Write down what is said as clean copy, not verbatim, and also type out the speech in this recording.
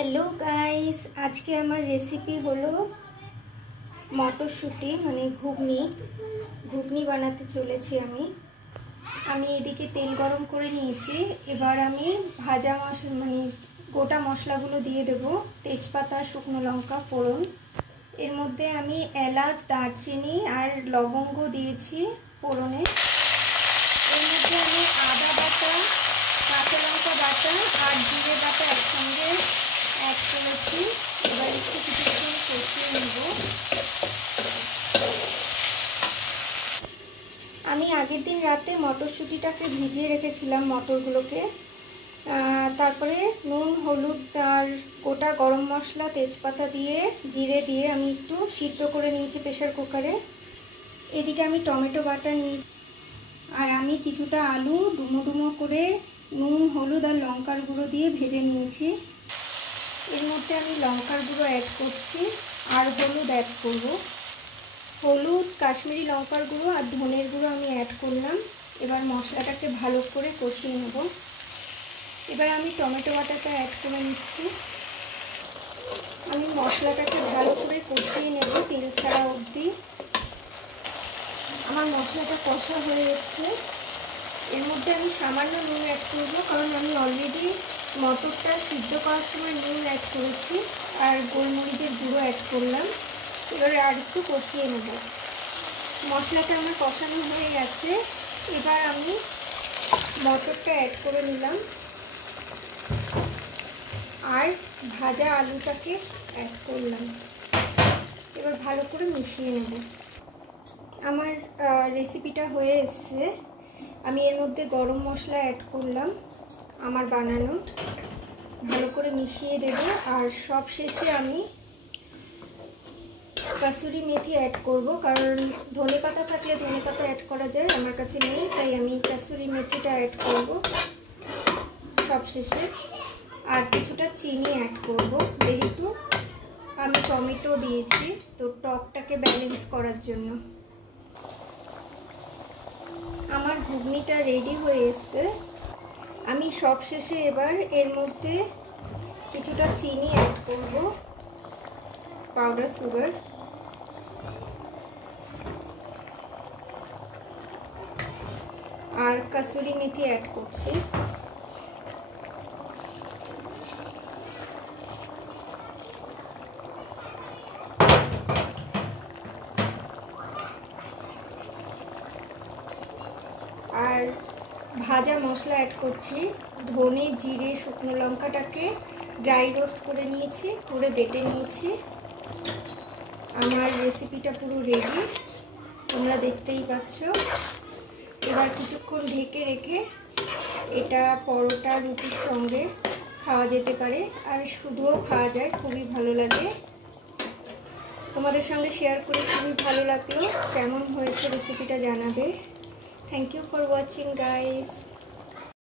Hello guys, আজকে আমার recipe হলো মটরশুঁটি মানে ঘুগনি বানাতে চলেছি। আমি এদিকে তেল গরম করে নিয়েছি। এবার আমি ভাজা মানে গোটা মশলাগুলো দিয়ে দেব। তেজপাতা, শুকনো লঙ্কা, ফোড়ন। এর মধ্যে আমি এলাচ, দারচিনি আর লবঙ্গ দিয়েছি ফোড়নে। এর মধ্যে আমি আদা বাটা, কাঁচা লঙ্কা বাটা আর জিরে বাটা একসঙ্গে অ্যাড করেছি। এবার একটু কিছুক্ষণ কষিয়ে নেব। আমি আগের দিন রাতে মটরশুঁটিটাকে ভিজিয়ে রেখেছিলাম, মটরগুলোকে। তারপরে নুন, হলুদ আর গোটা গরম মশলা, তেজপাতা দিয়ে, জিরে দিয়ে আমি একটু সিদ্ধ করে নিয়েছি প্রেশার কুকারে। এদিকে আমি টমেটো বাটা নিয়ে আর আমি কিছুটা আলু ডুমো ডুমো করে নুন, হলুদ আর লঙ্কার গুঁড়ো দিয়ে ভেজে নিয়েছি। এর মধ্যে আমি লঙ্কার গুঁড়ো অ্যাড করছি আর হলুদ অ্যাড করব। হলুদ, কাশ্মীরি লঙ্কার গুঁড়ো আর ধনের গুঁড়ো আমি অ্যাড করলাম। এবার মশলাটাকে ভালো করে কষিয়ে নেব। এবার আমি টমেটো বাটাটা অ্যাড করে নিচ্ছি। আমি মশলাটাকে ভালো করে কষিয়ে নেব তেল ছাড়া অবধি। আমার মশলাটা কষা হয়ে এসছে। এর মধ্যে আমি সামান্য নুন অ্যাড করব, কারণ আমি অলরেডি মটরটা সিদ্ধ করার সময় নুন অ্যাড করেছি আর গোলমরিচের গুঁড়ো অ্যাড করলাম। এবারে আর একটু কষিয়ে নেব। মশলাটা আমার কষানো হয়ে গেছে। এবার আমি মটরটা অ্যাড করে নিলাম আর ভাজা আলুটাকে অ্যাড করলাম। এবার ভালো করে মিশিয়ে নেব। আমার রেসিপিটা হয়ে এসছে। আমি এর মধ্যে গরম মশলা অ্যাড করলাম আমার বানানো। ভালো করে মিশিয়ে দেব। আর সব শেষে আমি কাসুরি মেথি অ্যাড করব, কারণ ধনেপাতা থাকলে ধনেপাতা অ্যাড করা যায়, আমার কাছে নেই, তাই আমি কাসুরি মেথিটা অ্যাড করব সব শেষে। আর কিছুটা চিনি অ্যাড করব, যেহেতু আমি টমেটো দিয়েছি, তো টকটাকে ব্যালেন্স করার জন্য। আমার ঘুগনিটা রেডি হয়ে এসছে। আমি সব শেষে এবার এর মধ্যে কিছুটা চিনি অ্যাড করব, পাউডার সুগার। আর কাসুরি মেথি অ্যাড করছি। আর ভাজা মশলা অ্যাড করছি। ধনে, জিরে, শুকনো লঙ্কাটাকে ড্রাই রোস্ট করে নিয়েছি, পুরো বেটে নিয়েছি। আমার রেসিপিটা পুরো রেডি, তোমরা দেখতেই পাচ্ছ। এবার কিছুক্ষণ ঢেকে রেখে এটা পরোটা, রুটির সঙ্গে খাওয়া যেতে পারে, আর শুধুও খাওয়া যায়, খুবই ভালো লাগে। তোমাদের সঙ্গে শেয়ার করে খুবই ভালো লাগলো। কেমন হয়েছে রেসিপিটা জানাবে। Thank you for watching guys.